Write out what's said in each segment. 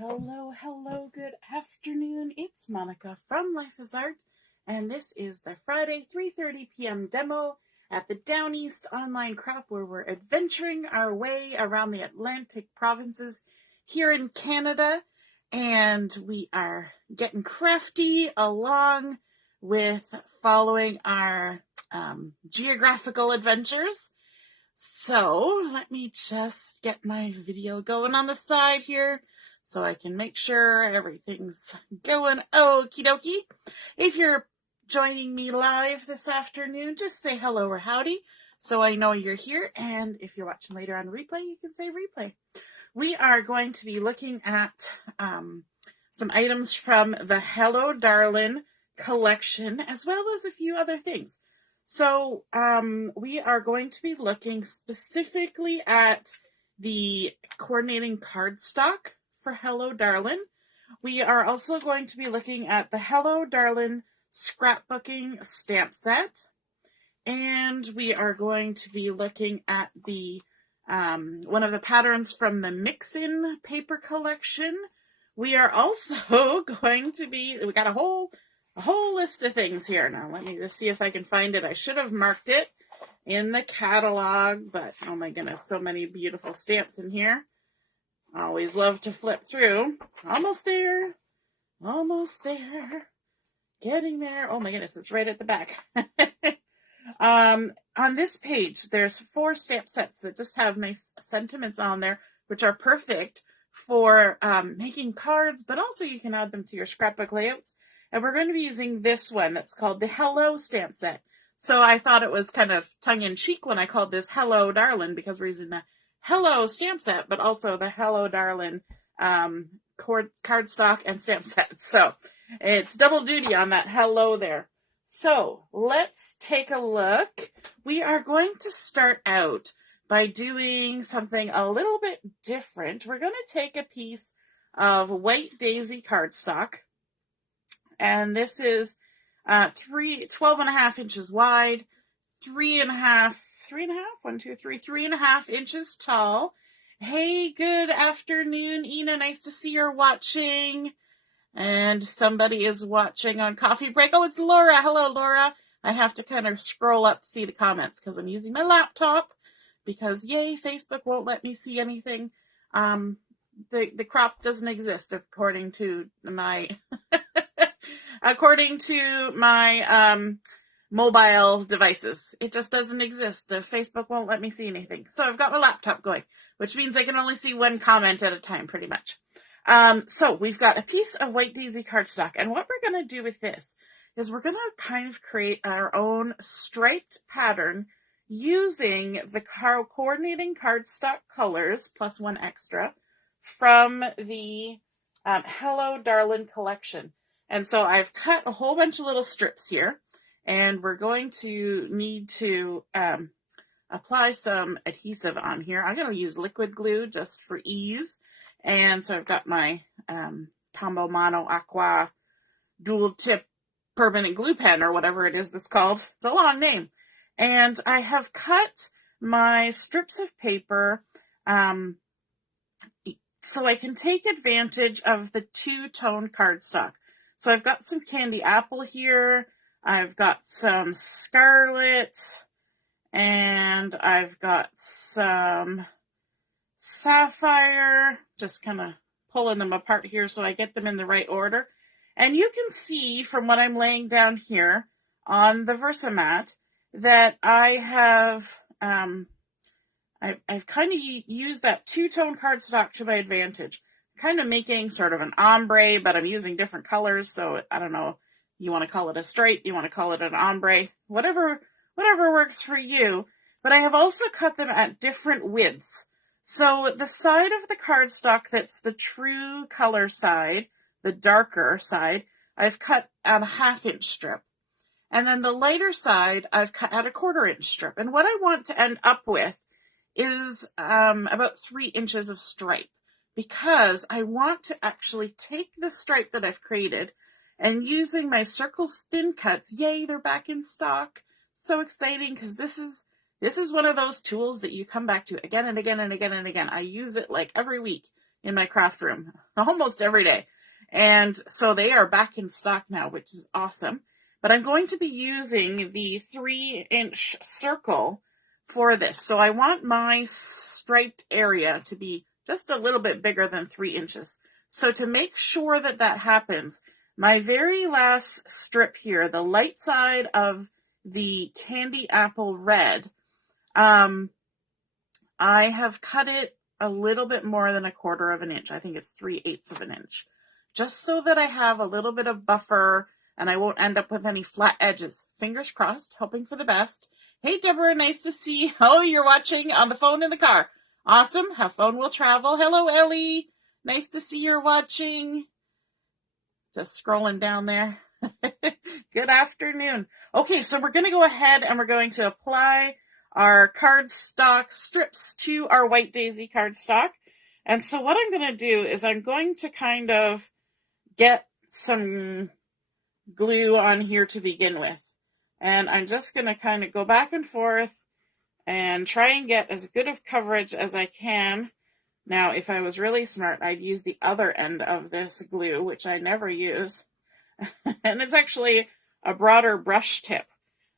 Hello, good afternoon. It's Monica from Life is Art, and this is the Friday 3:30 p.m. demo at the Down East Online Crop, where we're adventuring our way around the Atlantic provinces here in Canada, and we are getting crafty along with following our geographical adventures. So let me just get my video going on the side here so I can make sure everything's going okie dokie. If you're joining me live this afternoon, just say hello or howdy so I know you're here. And if you're watching later on replay, you can say replay. We are going to be looking at some items from the Hello Darlin collection, as well as a few other things. So we are going to be looking specifically at the coordinating cardstock for Hello Darlin. We are also going to be looking at the Hello Darlin scrapbooking stamp set. And we are going to be looking at the one of the patterns from the Mix-In paper collection. We are also going to be, we got a whole list of things here. Now, let me just see if I can find it. I should have marked it in the catalog, but oh my goodness, so many beautiful stamps in here. I always love to flip through. Almost there. Getting there. Oh my goodness, it's right at the back. On this page, there's 4 stamp sets that just have nice sentiments on there, which are perfect for making cards, but also you can add them to your scrapbook layouts. And we're going to be using this one that's called the Hello stamp set. So I thought it was kind of tongue-in-cheek when I called this Hello Darlin, because we're using the Hello stamp set, but also the Hello Darlin cardstock and stamp set. So it's double duty on that hello there. So let's take a look. We are going to start out by doing something a little bit different. We're going to take a piece of white daisy cardstock. And this is 12.5 inches wide, 3.5 inches tall. Hey, good afternoon, Ina. Nice to see you're watching. And somebody is watching on coffee break. Oh, it's Laura. Hello, Laura. I have to kind of scroll up to see the comments because I'm using my laptop because, yay, Facebook won't let me see anything. The crop doesn't exist according to my... According to my mobile devices. It just doesn't exist. The Facebook won't let me see anything. So I've got my laptop going, which means I can only see one comment at a time, pretty much. So we've got a piece of white daisy cardstock. And what we're going to do with this is we're going to kind of create our own striped pattern using the coordinating cardstock colors plus 1 extra from the Hello Darlin collection. And so I've cut a whole bunch of little strips here, and we're going to need to apply some adhesive on here. I'm going to use liquid glue just for ease. And so I've got my Tombow Mono Aqua dual tip permanent glue pen, or whatever it is that's called. It's a long name. And I have cut my strips of paper so I can take advantage of the two-tone cardstock. So I've got some candy apple here, I've got some scarlet, and I've got some sapphire, just kind of pulling them apart here so I get them in the right order. And you can see from what I'm laying down here on the Versamat that I have, I've kind of used that two-tone cardstock to my advantage. Kind of making sort of an ombre, but I'm using different colors, so I don't know, you want to call it a stripe, you want to call it an ombre, whatever works for you. But I have also cut them at different widths. So the side of the cardstock that's the true color side, the darker side, I've cut at a 1/2 inch strip. And then the lighter side, I've cut at a 1/4 inch strip. And what I want to end up with is about 3 inches of stripe, because I want to actually take the stripe that I've created and using my Circles Thin Cuts, yay, they're back in stock. So exciting, because this is one of those tools that you come back to again and again and again and again. I use it like every week in my craft room almost every day. And so they are back in stock now, which is awesome. But I'm going to be using the 3-inch circle for this. So I want my striped area to be just a little bit bigger than 3 inches. So to make sure that that happens, my very last strip here, the light side of the candy apple red, I have cut it a little bit more than 1/4 of an inch. I think it's 3/8 of an inch, just so that I have a little bit of buffer and I won't end up with any flat edges. Fingers crossed, hoping for the best. Hey, Deborah, nice to see you. Oh, you're watching on the phone in the car. Awesome. Have phone will travel. Hello, Ellie. Nice to see you're watching. Just scrolling down there. Good afternoon. Okay, so we're going to go ahead and we're going to apply our cardstock strips to our White Daisy cardstock. And so what I'm going to do is I'm going to kind of get some glue on here to begin with. And I'm just going to kind of go back and forth and try and get as good of coverage as I can. Now, if I was really smart, I'd use the other end of this glue, which I never use. And it's actually a broader brush tip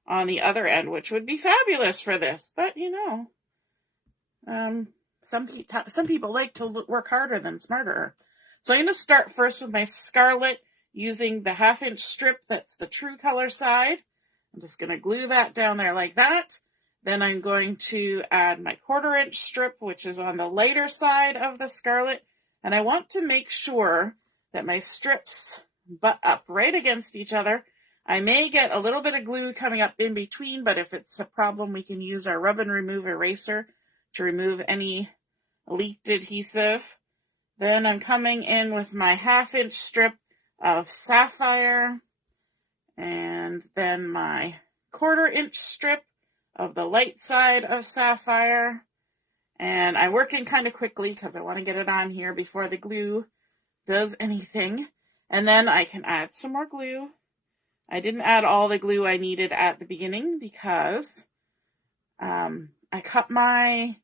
on the other end, which would be fabulous for this. But, you know, some people like to work harder than smarter. So I'm going to start first with my scarlet using the 1/2-inch strip. That's the true color side. I'm just going to glue that down there like that. Then I'm going to add my 1/4-inch strip, which is on the lighter side of the scarlet. And I want to make sure that my strips butt up right against each other. I may get a little bit of glue coming up in between, but if it's a problem, we can use our rub and remove eraser to remove any leaked adhesive. Then I'm coming in with my 1/2-inch strip of Sapphire, and then my 1/4-inch strip of the light side of Sapphire. And I'm working kind of quickly because I want to get it on here before the glue does anything. And then I can add some more glue. I didn't add all the glue I needed at the beginning because I cut my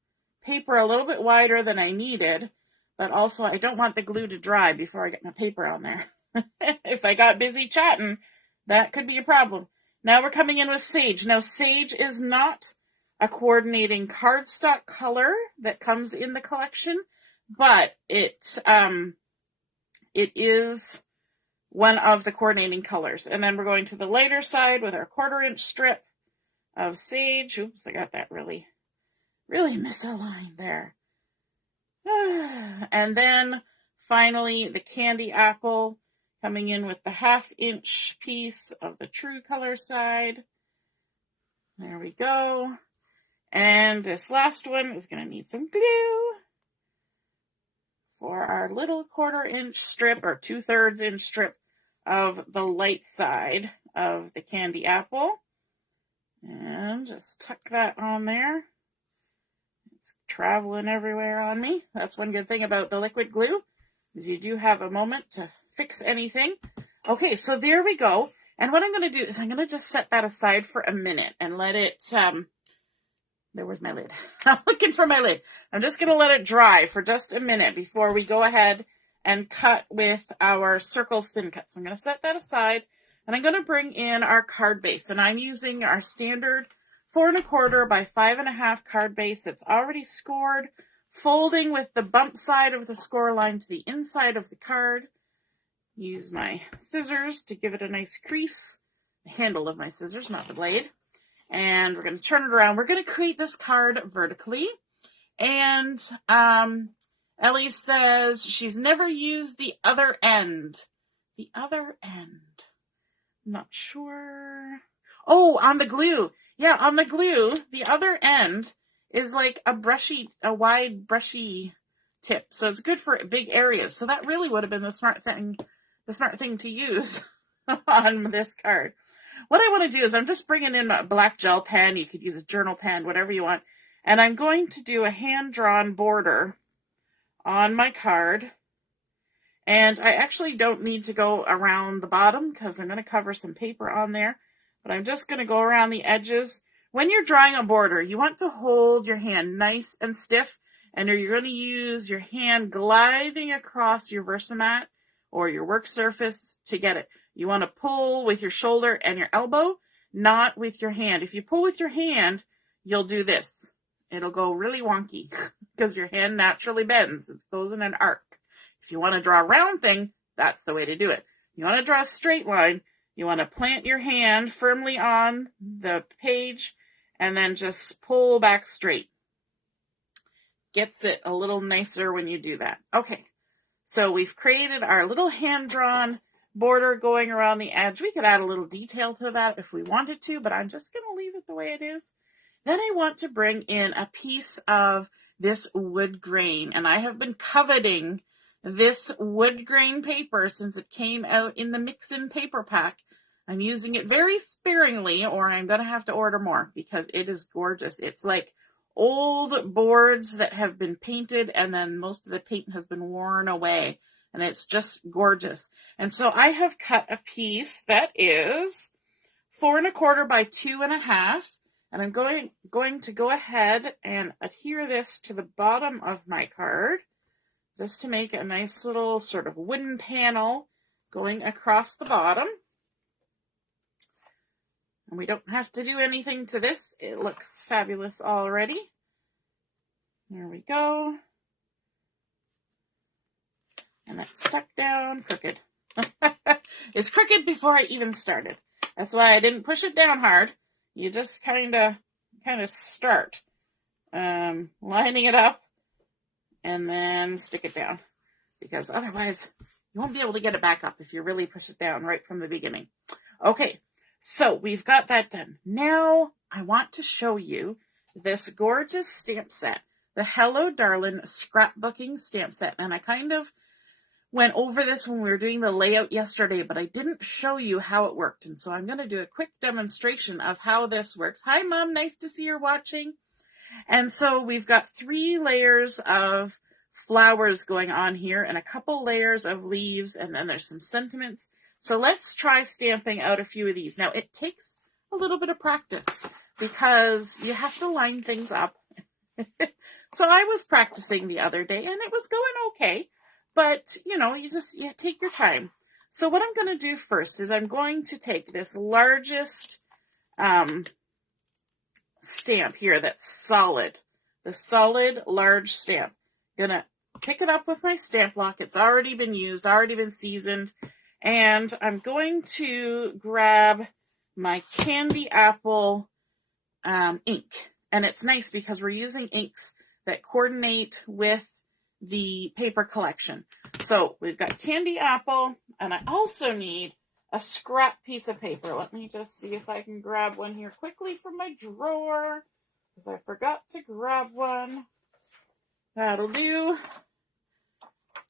paper a little bit wider than I needed, but also I don't want the glue to dry before I get my paper on there. If I got busy chatting, that could be a problem. Now we're coming in with sage. Now sage is not a coordinating cardstock color that comes in the collection, but it is one of the coordinating colors. And then we're going to the lighter side with our 1/4-inch strip of sage. Oops, I got that really misaligned there. And then finally the candy apple, coming in with the 1/2-inch piece of the true color side. There we go. And this last one is going to need some glue for our little 1/4-inch strip or 2/3 inch strip of the light side of the candy apple. And just tuck that on there. It's traveling everywhere on me. That's one good thing about the liquid glue, is you do have a moment to fix anything. Okay, so there we go. And what I'm going to do is I'm going to just set that aside for a minute and let it, where's my lid? I'm looking for my lid. I'm just going to let it dry for just a minute before we go ahead and cut with our circles thin cut. So I'm going to set that aside and I'm going to bring in our card base. And I'm using our standard 4 1/4 by 5 1/2 card base. It's already scored, folding with the bump side of the score line to the inside of the card. Use my scissors to give it a nice crease. The handle of my scissors, not the blade. And we're going to turn it around. We're going to create this card vertically. And Ellie says she's never used the other end. The other end. I'm not sure. Oh, on the glue. Yeah, on the glue, the other end is like a wide brushy tip. So it's good for big areas. So that really would have been the smart thing to use on this card. What I want to do is I'm just bringing in a black gel pen. You could use a journal pen, whatever you want. And I'm going to do a hand-drawn border on my card. And I actually don't need to go around the bottom because I'm going to cover some paper on there. But I'm just going to go around the edges. When you're drawing a border, you want to hold your hand nice and stiff. and you're going to use your hand gliding across your Versamat or your work surface to get it. You want to pull with your shoulder and your elbow, not with your hand. If you pull with your hand, you'll do this. It'll go really wonky because your hand naturally bends. It goes in an arc. If you want to draw a round thing, that's the way to do it. You want to draw a straight line, you want to plant your hand firmly on the page and then just pull back straight. Gets it a little nicer when you do that. Okay, so we've created our little hand-drawn border going around the edge. We could add a little detail to that if we wanted to, but I'm just going to leave it the way it is. Then I want to bring in a piece of this wood grain, and I have been coveting this wood grain paper since it came out in the mix-in paper pack. I'm using it very sparingly, or I'm going to have to order more because it is gorgeous. It's like old boards that have been painted and then most of the paint has been worn away, and it's just gorgeous. And so I have cut a piece that is 4 1/4 by 2 1/2, and I'm going to go ahead and adhere this to the bottom of my card just to make a nice little sort of wooden panel going across the bottom. And we don't have to do anything to this. It looks fabulous already. There we go. And that's stuck down crooked. It's crooked before I even started. That's why I didn't push it down hard. You just kind of start lining it up and then stick it down, because otherwise you won't be able to get it back up if you really push it down right from the beginning. Okay, so we've got that done. Now I want to show you this gorgeous stamp set, the Hello Darlin scrapbooking stamp set. And I kind of went over this when we were doing the layout yesterday, but I didn't show you how it worked. And so I'm going to do a quick demonstration of how this works. Hi, Mom. Nice to see you're watching. And so we've got 3 layers of flowers going on here and a couple layers of leaves, and then there's some sentiments. So let's try stamping out a few of these. Now, it takes a little bit of practice because you have to line things up. So I was practicing the other day and it was going okay, but you take your time. So what I'm going to do first is I'm going to take this largest stamp here that's solid, the solid large stamp. Gonna pick it up with my stamp block. It's already been used, already been seasoned, and I'm going to grab my candy apple ink. And it's nice because we're using inks that coordinate with the paper collection. So we've got candy apple, and I also need a scrap piece of paper. Let me just see if I can grab one here quickly from my drawer, because I forgot to grab one. That'll do.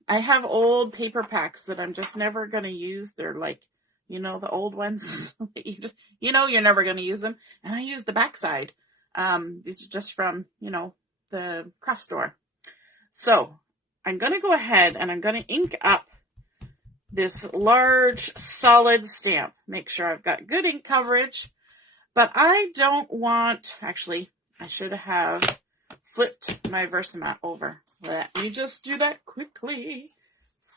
I have old paper packs that I'm just never going to use. They're like, the old ones. You're never going to use them. And I use the backside. These are just from, the craft store. So I'm going to go ahead and I'm going to ink up this large solid stamp. Make sure I've got good ink coverage, but I don't want, actually, I should have flipped my Versamat over. Let me just do that quickly.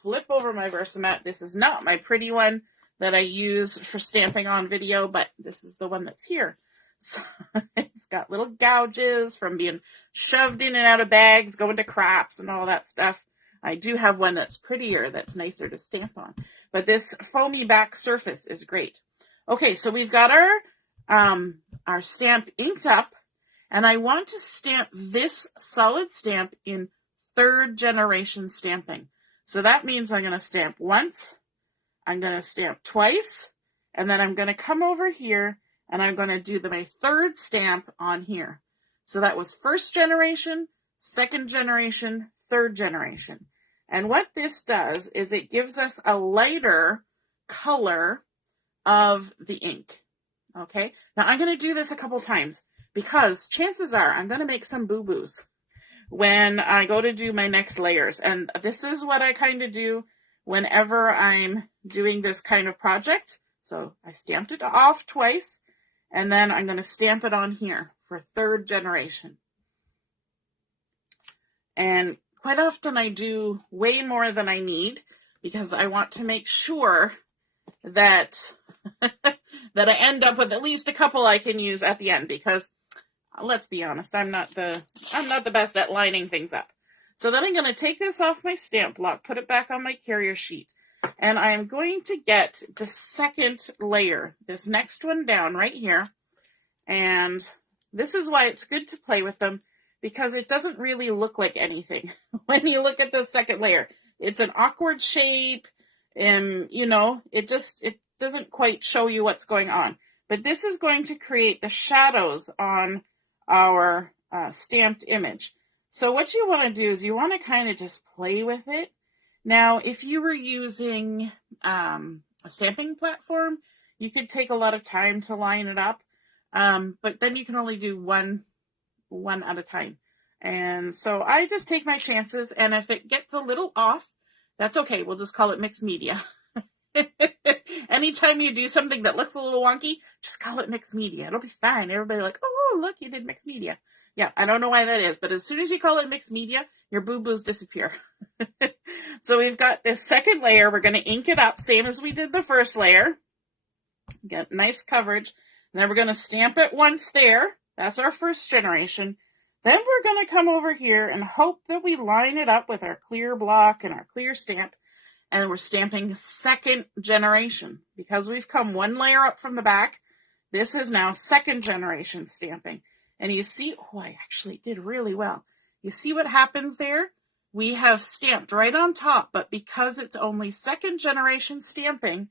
Flip over my Versamat. This is not my pretty one that I use for stamping on video, but this is the one that's here. So it's got little gouges from being shoved in and out of bags, going to crafts and all that stuff. I do have one that's prettier, that's nicer to stamp on. But this foamy back surface is great. Okay, so we've got our stamp inked up, and I want to stamp this solid stamp in 3rd generation stamping. So that means I'm going to stamp once, I'm going to stamp twice, and then I'm going to come over here and I'm going to do my 3rd stamp on here. So that was 1st generation, 2nd generation, 3rd generation. And what this does is it gives us a lighter color of the ink. Okay, now I'm going to do this a couple times because chances are I'm going to make some boo-boos when I go to do my next layers. And this is what I kind of do whenever I'm doing this kind of project. So I stamped it off twice, and then I'm going to stamp it on here for 3rd generation. And quite often I do way more than I need because I want to make sure that that I end up with at least a couple I can use at the end, because let's be honest, I'm not the best at lining things up. So then I'm going to take this off my stamp block, put it back on my carrier sheet, and I am going to get the second layer, this next one down right here. And this is why it's good to play with them, because it doesn't really look like anything when you look at the second layer. It's an awkward shape, and it doesn't quite show you what's going on. But this is going to create the shadows on our stamped image. So what you want to do is you want to kind of just play with it. Now, if you were using a stamping platform, you could take a lot of time to line it up, but then you can only do one at a time. And so I just take my chances, and if it gets a little off, that's okay. We'll just call it mixed media. Anytime you do something that looks a little wonky, just call it mixed media. It'll be fine. Everybody like, oh, look, you did mixed media. Yeah, I don't know why that is, but as soon as you call it mixed media, your boo-boos disappear. So we've got this second layer. We're going to ink it up, same as we did the first layer. Get nice coverage. And then we're going to stamp it once there. That's our first generation. Then we're going to come over here and hope that we line it up with our clear block and our clear stamp. And we're stamping second generation. Because we've come one layer up from the back, this is now second generation stamping. And you see, oh, I actually did really well. You see what happens there? We have stamped right on top, but because it's only second generation stamping,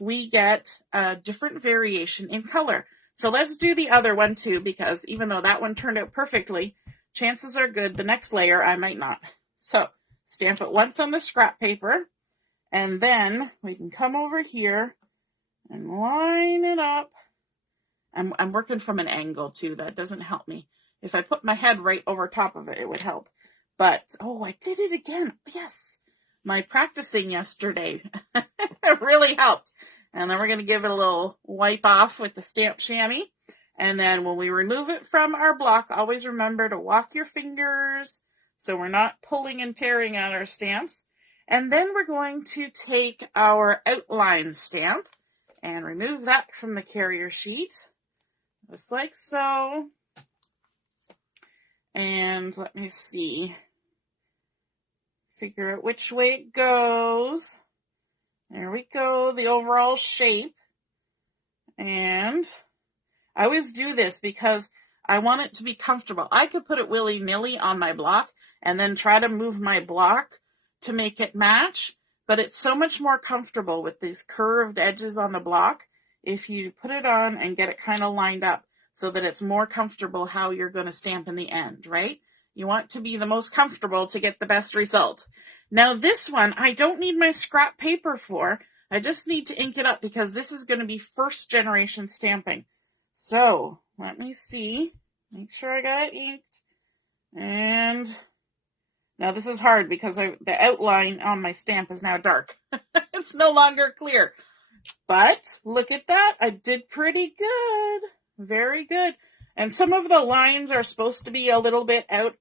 we get a different variation in color. So let's do the other one too, because even though that one turned out perfectly, chances are good the next layer I might not. So stamp it once on the scrap paper, and then we can come over here and line it up. I'm working from an angle too. That doesn't help me. If I put my head right over top of it, it would help. But, oh, I did it again. Yes. My practicing yesterday really helped. And then we're going to give it a little wipe off with the stamp chamois. And then when we remove it from our block, always remember to walk your fingers so we're not pulling and tearing out our stamps. And then we're going to take our outline stamp and remove that from the carrier sheet. Just like so. And let me see. Figure out which way it goes. There we go, the overall shape. And I always do this because I want it to be comfortable. I could put it willy-nilly on my block and then try to move my block to make it match, but it's so much more comfortable with these curved edges on the block if you put it on and get it kind of lined up so that it's more comfortable how you're going to stamp in the end, right? You want to be the most comfortable to get the best result. Now this one, I don't need my scrap paper for. I just need to ink it up because this is going to be first generation stamping. So let me see. Make sure I got it inked. And now this is hard because the outline on my stamp is now dark. It's no longer clear. But look at that. I did pretty good. Very good. And some of the lines are supposed to be a little bit out.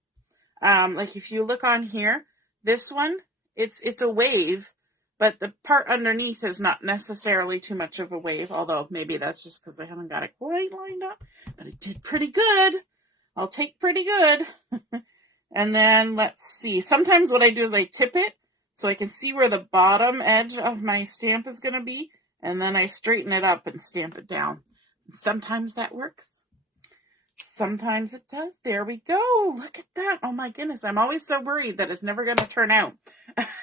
Like if you look on here, this one, it's a wave, but the part underneath is not necessarily too much of a wave, although maybe that's just because I haven't got it quite lined up. But it did pretty good. I'll take pretty good. And then let's see. Sometimes what I do is I tip it so I can see where the bottom edge of my stamp is going to be. And then I straighten it up and stamp it down. And sometimes that works. Sometimes it does. There we go. Look at that. Oh my goodness. I'm always so worried that it's never going to turn out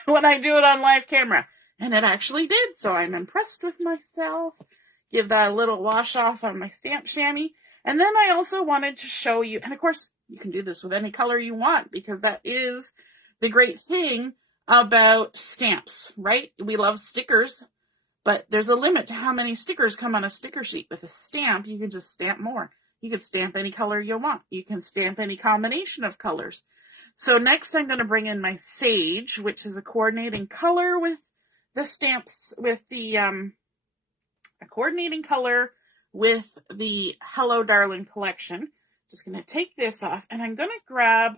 when I do it on live camera. And it actually did. So I'm impressed with myself. Give that a little wash off on my stamp chamois. And then I also wanted to show you, and of course you can do this with any color you want because that is the great thing about stamps, right? We love stickers, but there's a limit to how many stickers come on a sticker sheet. With a stamp, you can just stamp more. You can stamp any color you want. You can stamp any combination of colors. So next I'm going to bring in my sage, which is a coordinating color with the stamps, with the a coordinating color with the Hello Darlin collection. Just going to take this off and I'm going to grab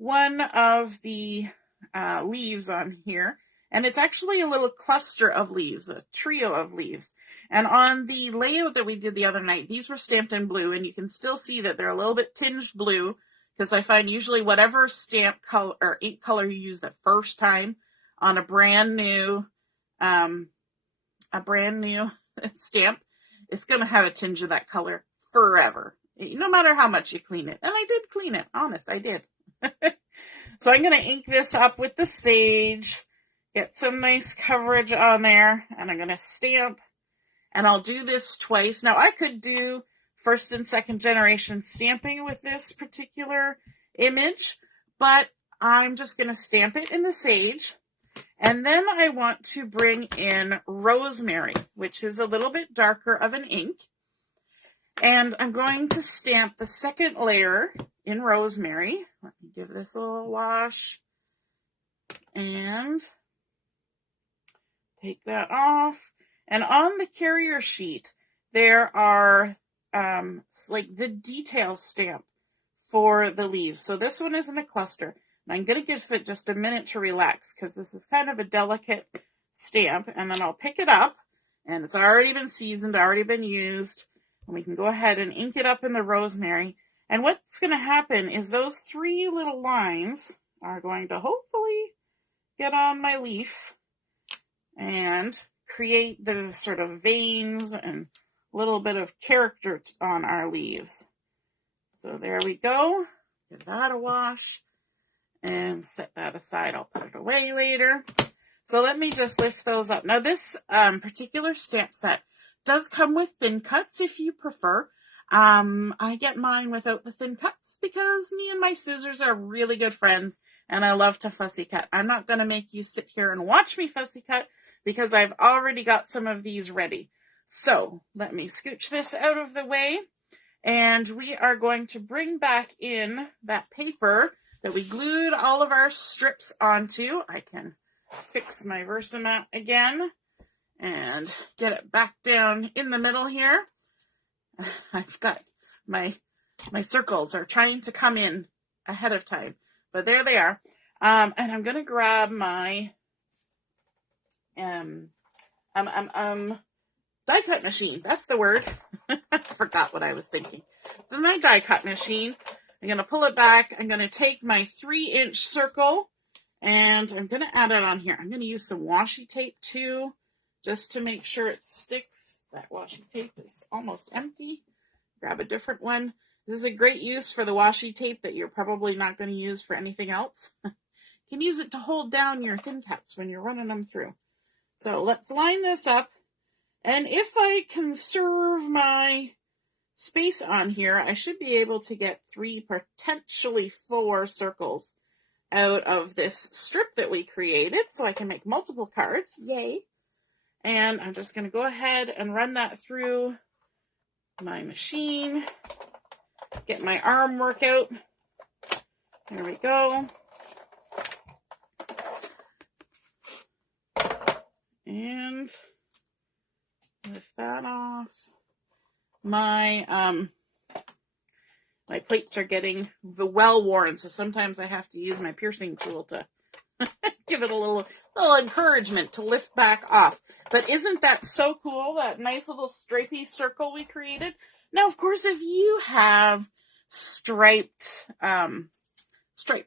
one of the leaves on here, and it's actually a little cluster of leaves, a trio of leaves. And on the layout that we did the other night, these were stamped in blue, and you can still see that they're a little bit tinged blue, because I find usually whatever stamp color or ink color you use the first time on a brand new stamp, it's going to have a tinge of that color forever, no matter how much you clean it. And I did clean it, honest, I did. So I'm going to ink this up with the sage, get some nice coverage on there, and I'm going to stamp, and I'll do this twice. Now I could do first and second generation stamping with this particular image, but I'm just going to stamp it in the sage. And then I want to bring in Rosemary, which is a little bit darker of an ink. And I'm going to stamp the second layer in Rosemary. Let me give this a little wash. And take that off. And on the carrier sheet, there are like the detail stamp for the leaves. So this one is in a cluster. And I'm going to give it just a minute to relax because this is kind of a delicate stamp. And then I'll pick it up, and it's already been seasoned, already been used. And we can go ahead and ink it up in the Rosemary. And what's going to happen is those three little lines are going to hopefully get on my leaf and create the sort of veins and a little bit of character on our leaves. So there we go. Give that a wash and set that aside. I'll put it away later. So let me just lift those up. Now this particular stamp set does come with thin cuts if you prefer. I get mine without the thin cuts because me and my scissors are really good friends and I love to fussy cut. I'm not going to make you sit here and watch me fussy cut because I've already got some of these ready. So let me scooch this out of the way, and we are going to bring back in that paper that we glued all of our strips onto. I can fix my Versamat again and get it back down in the middle here. I've got my circles are trying to come in ahead of time, but there they are. And I'm going to grab my die cut machine. That's the word. I forgot what I was thinking. So my die cut machine, I'm going to pull it back. I'm going to take my 3-inch circle and I'm going to add it on here. I'm going to use some washi tape too, just to make sure it sticks. That washi tape is almost empty. Grab a different one. This is a great use for the washi tape that you're probably not going to use for anything else. You can use it to hold down your thin cuts when you're running them through. So let's line this up. And if I conserve my space on here, I should be able to get 3, potentially 4 circles out of this strip that we created, so I can make multiple cards. Yay! And I'm just going to go ahead and run that through my machine. Get my arm work out. There we go. And lift that off. My plates are getting well worn, so sometimes I have to use my piercing tool to give it a little encouragement to lift back off. But isn't that so cool, that nice little stripy circle we created? Now, of course, if you have striped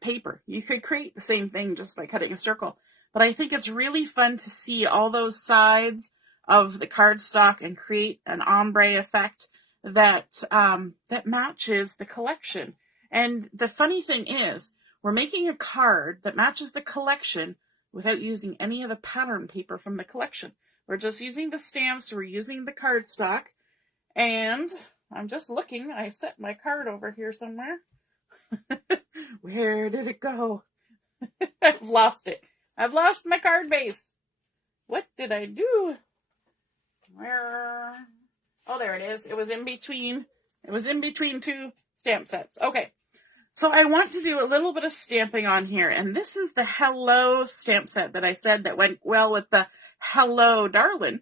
paper, you could create the same thing just by cutting a circle. But I think it's really fun to see all those sides of the cardstock and create an ombre effect that matches the collection. And the funny thing is, we're making a card that matches the collection without using any of the pattern paper from the collection. We're just using the stamps, we're using the cardstock, and I'm just looking. I set my card over here somewhere. Where did it go? I've lost it. I've lost my card base. What did I do? Where? Oh, there it is. It was in between 2 stamp sets. Okay. So I want to do a little bit of stamping on here, and this is the Hello stamp set that I said that went well with the Hello Darlin.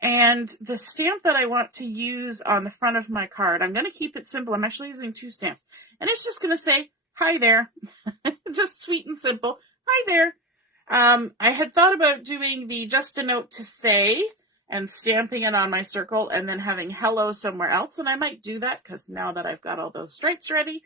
And the stamp that I want to use on the front of my card, I'm going to keep it simple. I'm actually using 2 stamps, and it's just going to say hi there. Just sweet and simple. Hi there. I had thought about doing the just a note to say and stamping it on my circle and then having hello somewhere else. And I might do that because now that I've got all those stripes ready,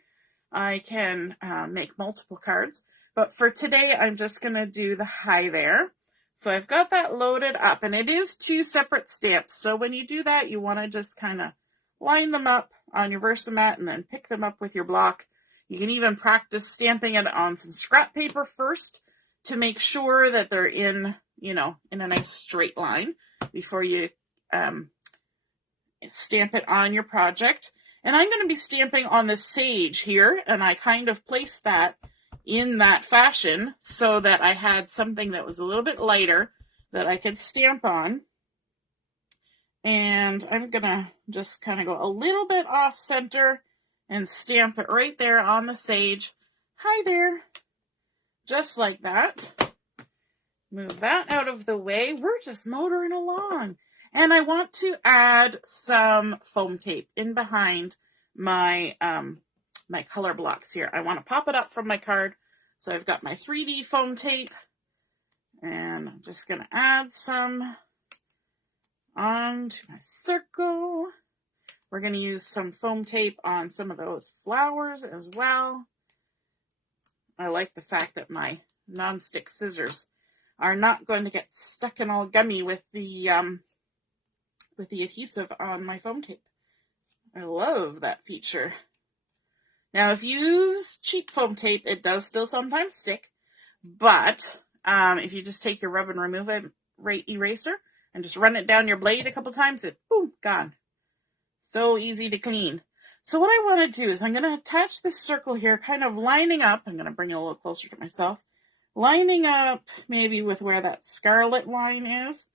I can make multiple cards. But for today, I'm just going to do the hi there. So I've got that loaded up, and it is 2 separate stamps. So when you do that, you want to just kind of line them up on your Versamat and then pick them up with your block. You can even practice stamping it on some scrap paper first to make sure that they're in a nice straight line before you stamp it on your project. And I'm going to be stamping on the sage here, and I kind of placed that in that fashion so that I had something that was a little bit lighter that I could stamp on. And I'm going to just kind of go a little bit off center and stamp it right there on the sage. Hi there. Just like that. Move that out of the way. We're just motoring along. And I want to add some foam tape in behind my my color blocks here. I want to pop it up from my card. So I've got my 3D foam tape, and I'm just going to add some onto my circle. We're going to use some foam tape on some of those flowers as well. I like the fact that my nonstick scissors are not going to get stuck and all gummy with the adhesive on my foam tape. I love that feature. Now, if you use cheap foam tape, it does still sometimes stick, but if you just take your rub and remove eraser and just run it down your blade a couple times, it boom, gone. So easy to clean. So what I want to do is I'm going to attach this circle here, kind of lining up. I'm going to bring it a little closer to myself. Lining up maybe with where that scarlet line is,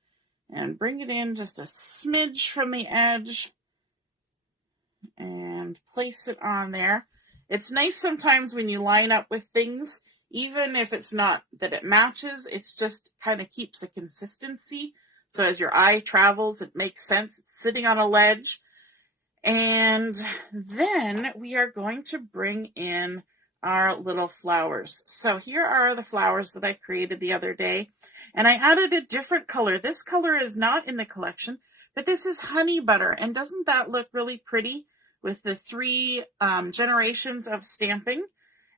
and bring it in just a smidge from the edge and place it on there. It's nice sometimes when you line up with things, even if it's not that it matches, it's just kind of keeps the consistency. So as your eye travels, it makes sense. It's sitting on a ledge. And then we are going to bring in our little flowers. So here are the flowers that I created the other day. And I added a different color. This color is not in the collection, but this is honey butter. And doesn't that look really pretty with the 3 generations of stamping?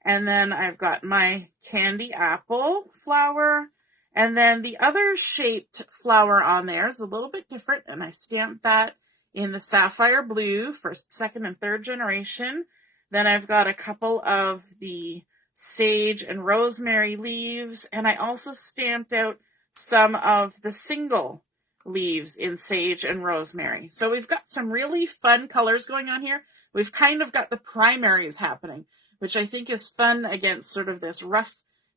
And then I've got my candy apple flower. And then the other shaped flower on there is a little bit different. And I stamped that in the sapphire blue, 1st, 2nd, and 3rd generation. Then I've got a couple of the sage and rosemary leaves, and I also stamped out some of the single leaves in sage and rosemary. So we've got some really fun colors going on here. We've kind of got the primaries happening, which I think is fun against sort of this rough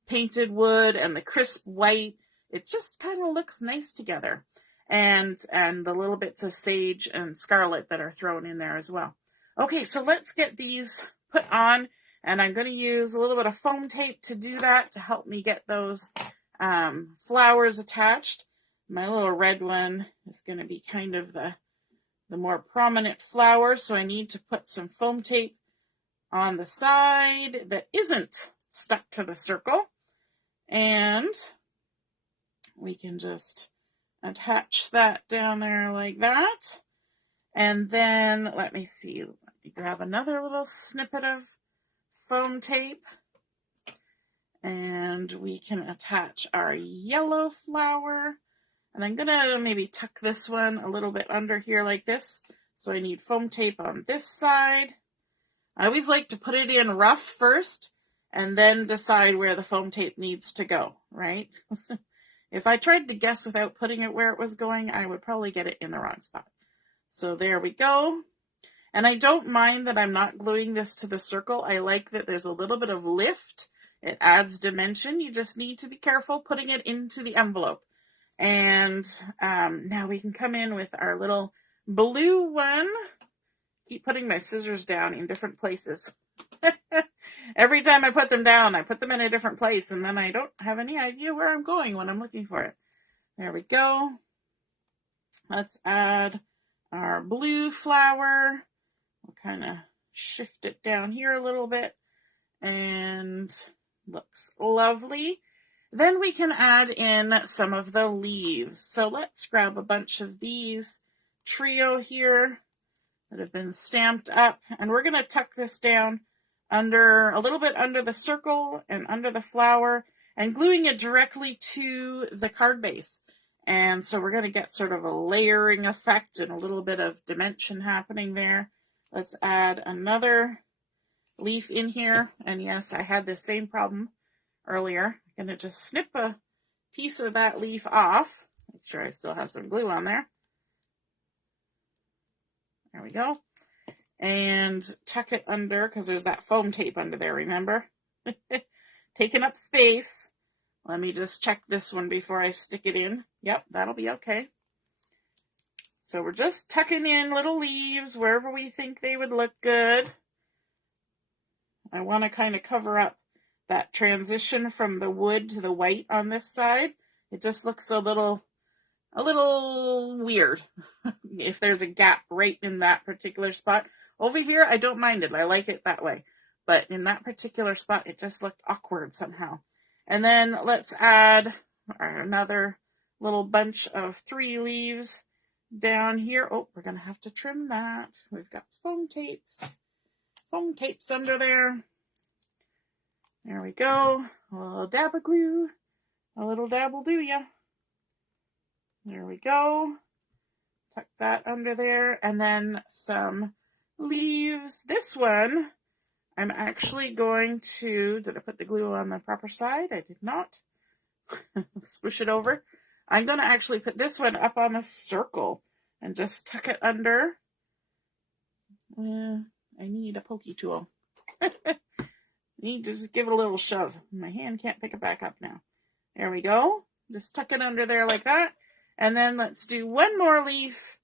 painted wood and the crisp white. It just kind of looks nice together. And the little bits of sage and scarlet that are thrown in there as well. Okay, so let's get these put on, and I'm going to use a little bit of foam tape to do that to help me get those flowers attached. My little red one is going to be kind of the more prominent flower, so I need to put some foam tape on the side that isn't stuck to the circle, and we can just attach that down there like that. And then, let me see, let me grab another little snippet of foam tape. And we can attach our yellow flower. And I'm going to maybe tuck this one a little bit under here like this. So I need foam tape on this side. I always like to put it in rough first and then decide where the foam tape needs to go, right? If I tried to guess without putting it where it was going, I would probably get it in the wrong spot. So there we go. And I don't mind that I'm not gluing this to the circle. I like that there's a little bit of lift. It adds dimension. You just need to be careful putting it into the envelope. And now we can come in with our little blue one. Keep putting my scissors down in different places. Every time I put them down, I put them in a different place, and then I don't have any idea where I'm going when I'm looking for it. There we go. Let's add our blue flower. We'll kind of shift it down here a little bit. and looks lovely. Then we can add in some of the leaves. So let's grab a bunch of these trio here that have been stamped up, and we're going to tuck this down under a little bit under the circle and under the flower and gluing it directly to the card base. And so we're going to get sort of a layering effect and a little bit of dimension happening there. Let's add another leaf in here. And yes, I had the same problem earlier. I'm going to just snip a piece of that leaf off. Make sure I still have some glue on there. There we go. And tuck it under, because there's that foam tape under there, remember? Taking up space. Let me just check this one before I stick it in. Yep, that'll be okay. So we're just tucking in little leaves wherever we think they would look good. I want to kind of cover up that transition from the wood to the white on this side. It just looks a little weird if there's a gap right in that particular spot. Over here, I don't mind it. I like it that way. But in that particular spot, it just looked awkward somehow. And then let's add another little bunch of 3 leaves down here. Oh, we're going to have to trim that. We've got foam tapes under there. There we go. A little dab of glue. A little dab will do ya. There we go. Tuck that under there. And then some leaves. This one, I'm actually going to, did I put the glue on the proper side? I did not. Swoosh it over. I'm going to actually put this one up on the circle and just tuck it under. I need a pokey tool. Need to just give it a little shove. My hand can't pick it back up now. There we go. Just tuck it under there like that. And then let's do one more leaf.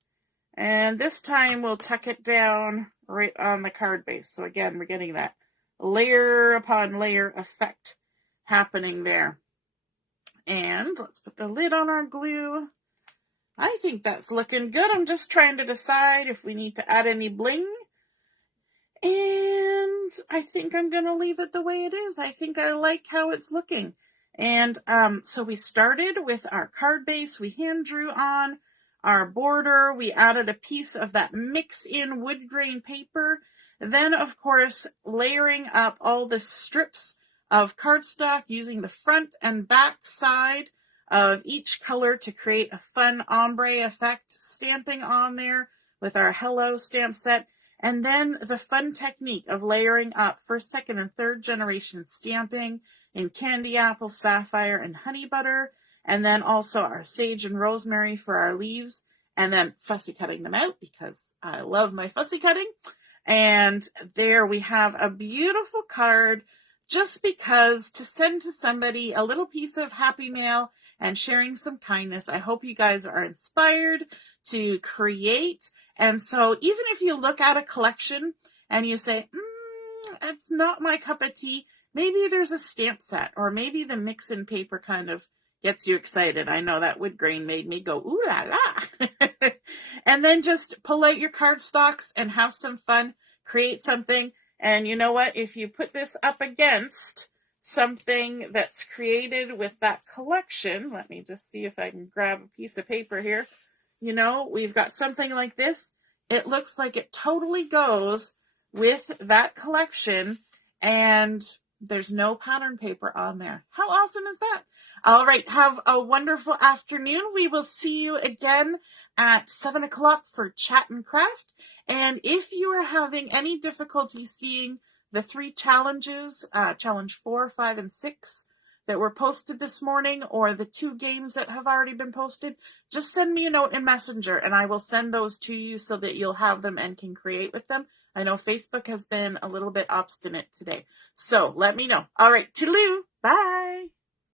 And this time we'll tuck it down right on the card base. So again, we're getting that layer upon layer effect happening there. And let's put the lid on our glue. I think that's looking good. I'm just trying to decide if we need to add any bling. And I think I'm going to leave it the way it is. I think I like how it's looking. And so we started with our card base. We hand drew on our border. We added a piece of that mix-in wood grain paper. Then, of course, layering up all the strips of cardstock using the front and back side of each color to create a fun ombre effect, stamping on there with our Hello stamp set. And then the fun technique of layering up first, second, and third generation stamping in candy apple, sapphire, and honey butter. And then also our sage and rosemary for our leaves. And then fussy cutting them out because I love my fussy cutting. And there we have a beautiful card just because to send to somebody a little piece of happy mail and sharing some kindness. I hope you guys are inspired to create. And so even if you look at a collection and you say, it's not my cup of tea, maybe there's a stamp set or maybe the mix-in paper kind of gets you excited. I know that wood grain made me go, ooh la la. And then just pull out your cardstocks and have some fun, create something. And you know what? If you put this up against something that's created with that collection, let me just see if I can grab a piece of paper here. You know, we've got something like this. It looks like it totally goes with that collection and there's no pattern paper on there. How awesome is that? All right, have a wonderful afternoon. We will see you again at 7 o'clock for Chat and Craft. And if you are having any difficulty seeing the 3 challenges, challenge 4, 5, and 6, that were posted this morning, or the 2 games that have already been posted, just send me a note in Messenger and I will send those to you so that you'll have them and can create with them. I know Facebook has been a little bit obstinate today, so let me know. All right, toodaloo, bye.